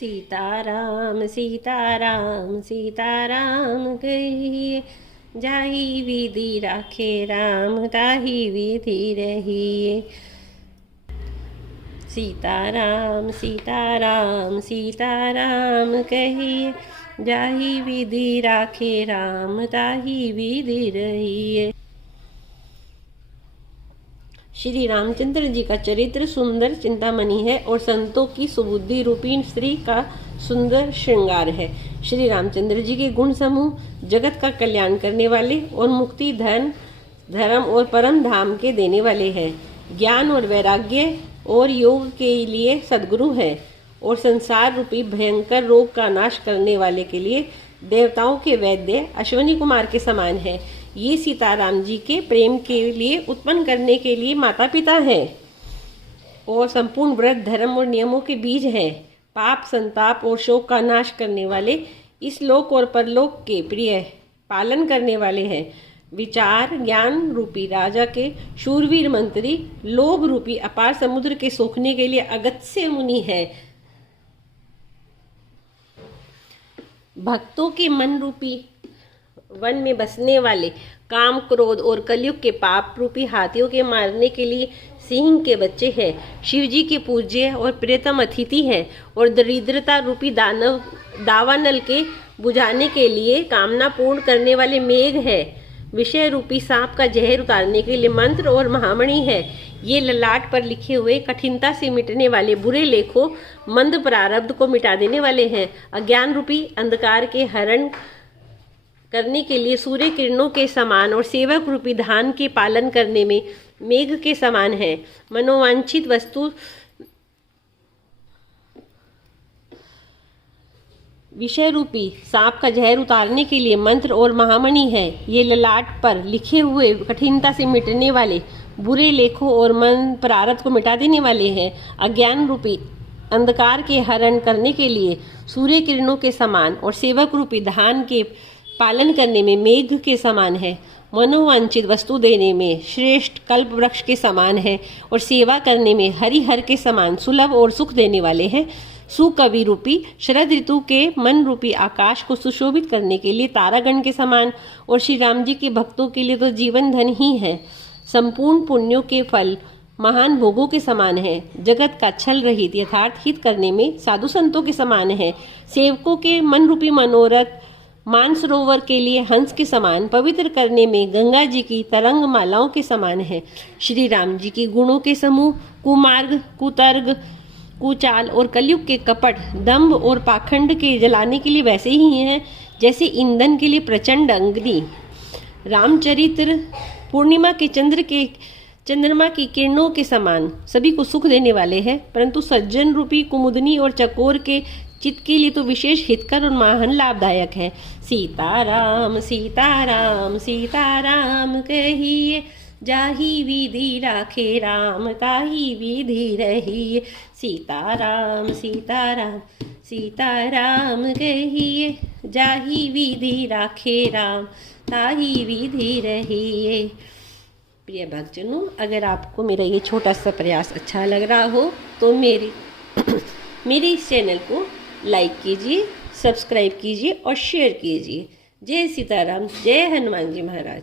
सीताराम सीताराम सीताराम कहिए, जाहि विधि राखे राम ताहि विधि रहिए। सीताराम सीताराम सीताराम कहिए, जाहि विधि राखे राम ताहि विधि रहिए। श्री रामचंद्र जी का चरित्र सुंदर चिंतामणि है और संतों की सुबुद्धि रूपी स्त्री का सुंदर श्रृंगार है। श्री रामचंद्र जी के गुण समूह जगत का कल्याण करने वाले और मुक्ति, धन, धर्म और परम धाम के देने वाले हैं। ज्ञान और वैराग्य और योग के लिए सद्गुरु है और संसार रूपी भयंकर रोग का नाश करने वाले के लिए देवताओं के वैद्य अश्विनी कुमार के समान है। ये सीताराम जी के प्रेम के लिए उत्पन्न करने के लिए माता पिता हैं और संपूर्ण व्रत, धर्म और नियमों के बीज हैं। पाप, संताप और शोक का नाश करने वाले, इस लोक और परलोक के प्रिय पालन करने वाले हैं। विचार ज्ञान रूपी राजा के शूरवीर मंत्री, लोभ रूपी अपार समुद्र के सोखने के लिए अगस्त्य मुनि है। भक्तों के मन रूपी वन में बसने वाले, काम, क्रोध और कलयुग के पाप रूपी हाथियों के मारने के लिए सिंह के बच्चे हैं। शिव जी के पूज्य और प्रियतम अतिथि हैं और दरिद्रता रूपी दावानल के बुझाने के लिए कामना पूर्ण करने वाले मेघ है। विषय रूपी सांप का जहर उतारने के लिए मंत्र और महामणि है। ये ललाट पर लिखे हुए कठिनता से मिटने वाले बुरे लेखों, मंद प्रारब्ध को मिटा देने वाले हैं। अज्ञान रूपी अंधकार के हरण करने के लिए सूर्य किरणों के समान और सेवक रूपी धान के पालन करने में मेघ के समान है। मनोवांछित वस्तु विषय रूपी सांप का जहर उतारने के लिए मंत्र और महामणि है। ये ललाट पर लिखे हुए कठिनता से मिटने वाले बुरे लेखों और मन प्रारब्ध को मिटा देने वाले हैं। अज्ञान रूपी अंधकार के हरण करने के लिए सूर्य किरणों के समान और सेवक रूपी धान के पालन करने में मेघ के समान है। मनोवांछित वस्तु देने में श्रेष्ठ कल्प वृक्ष के समान है और सेवा करने में हरिहर के समान सुलभ और सुख देने वाले हैं। सुकवि रूपी शरद ऋतु के मन रूपी आकाश को सुशोभित करने के लिए तारागण के समान और श्री राम जी के भक्तों के लिए तो जीवन धन ही है। संपूर्ण पुण्यों के फल महान भोगों के समान है। जगत का छल रहित यथार्थ हित करने में साधु संतों के समान है। सेवकों के मन रूपी मनोरथ मानसरोवर के लिए हंस के समान, पवित्र करने में गंगा जी की तरंग मालाओं के समान है। श्री राम जी के गुणों के समूह कुमार्ग, कुतर्क, कुचाल और कलयुग के कपट, दंभ और पाखंड के जलाने के लिए वैसे ही हैं जैसे ईंधन के लिए प्रचंड अग्नि। रामचरित्र पूर्णिमा के चंद्रमा की किरणों के समान सभी को सुख देने वाले हैं, परंतु सज्जन रूपी कुमुदनी और चकोर के चित्त के लिए तो विशेष हितकर और महान लाभदायक है। सीताराम सीताराम सीताराम कहिए, जाहि विधि राखे राम ताहि विधि रहिए। सीताराम सीताराम सीताराम कहिए, जाहि विधि राखे राम ताहि विधि रहिए। प्रिय भक्तजनों, अगर आपको मेरा ये छोटा सा प्रयास अच्छा लग रहा हो तो मेरे इस चैनल को लाइक कीजिए, सब्सक्राइब कीजिए और शेयर कीजिए। जय सीताराम, जय हनुमान जी महाराज।